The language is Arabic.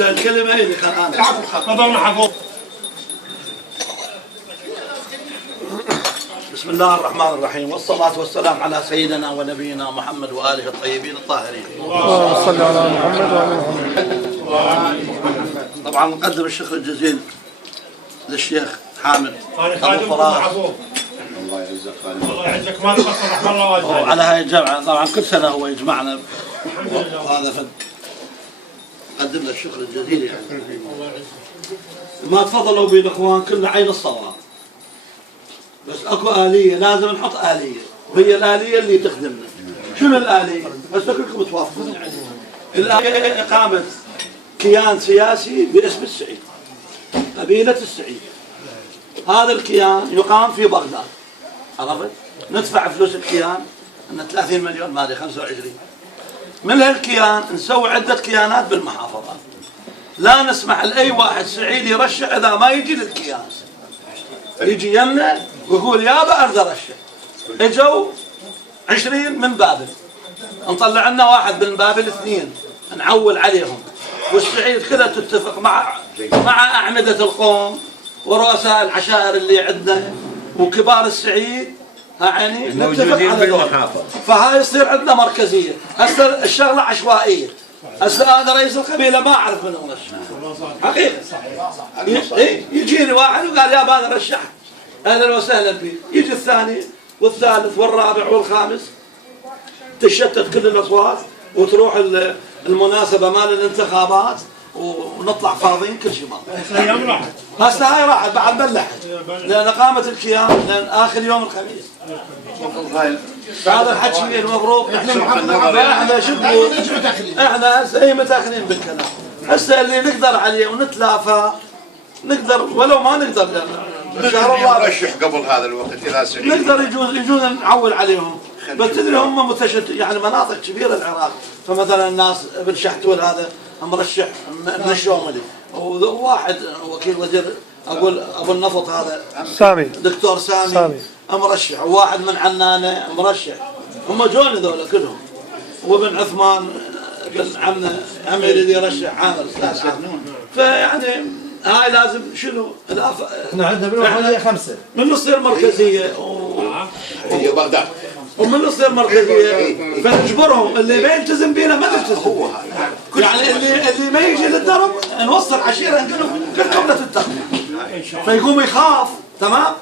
الكلمة اللي كان أنا تفضل حفوظ. بسم الله الرحمن الرحيم، والصلاة والسلام على سيدنا ونبينا محمد وآله الطيبين الطاهرين. اللهم صل على محمد وعلى محمد. طبعا نقدم الشكر الجزيل للشيخ حامد أبو فراس. الله يعزك الله يعزك، ما نقصر رحمه الله والديك. على هاي الجامعة طبعا كل سنة هو يجمعنا وهذا فد نقدم له الشكر الجزيل يعني. ما تفضلوا بين اخوان كلنا عين الصواب، بس اكو آلية لازم نحط آلية، وهي الآلية اللي تخدمنا. شنو الآلية؟ بس كلكم توافقون عليها. الآلية إقامة كيان سياسي باسم السعيد، قبيلة السعيد. هذا الكيان يقام في بغداد، عرفت؟ ندفع فلوس الكيان ان 30 مليون مالي 25. من هالكيان نسوي عدة كيانات بالمحافظات. لا نسمح لأي واحد سعيد يرشح إذا ما يجي للكيان. يجي يمنا ويقول يابا أريد أرشح. اجوا 20 من بابل، نطلع لنا واحد من بابل 2 نعول عليهم، والسعيد كذا تتفق مع أعمدة القوم ورؤساء العشائر اللي عندنا وكبار السعيد، يعني نتفق على ذلك. فهاي يصير عندنا مركزية. هسه الشغلة عشوائية. هسه أنا رئيس القبيلة ما أعرف من أرشح حقيقة. يجيني واحد وقال يا هذا رشح، أهلا وسهلا به. يجي الثاني والثالث والرابع والخامس، تشتت كل الأصوات وتروح المناسبة مال الانتخابات ونطلع فاضيين كل شيء. الايام راحت. هسه هاي راحت بعد بلحت، لان قامت الكيان لان اخر يوم الخميس. هذا الحكي المفروض احنا شو نقول؟ احنا هسه متاخرين بالكلام. هسه اللي نقدر عليه ونتلافى نقدر، ولو ما نقدر ان شاء الله مرشح قبل هذا الوقت اذا سعيد نقدر يجوز نعول عليهم. بس تدري هم متشتت يعني مناطق كبيره العراق. فمثلا الناس ابن شحتول هذا مرشح من الشوملي، وواحد وكيل وزير اقول ابو النفط هذا سامي، دكتور سامي مرشح، وواحد من عنانه مرشح. هم جون ذولا كلهم، وابن عثمان بن عمنا عمي اللي يرشح عامر استاذ عامر. فيعني هاي لازم شنو احنا عندنا بالمركزيه 5 من نصير مركزيه هي بغداد ومن نصير مركزيه فنجبرهم. اللي ما يلتزم بينا ما نلتزم. يعني اللي ما يجي للدرب نوصل عشيره نقول كلكم لا تتقوا، فيقوم يخاف. تمام.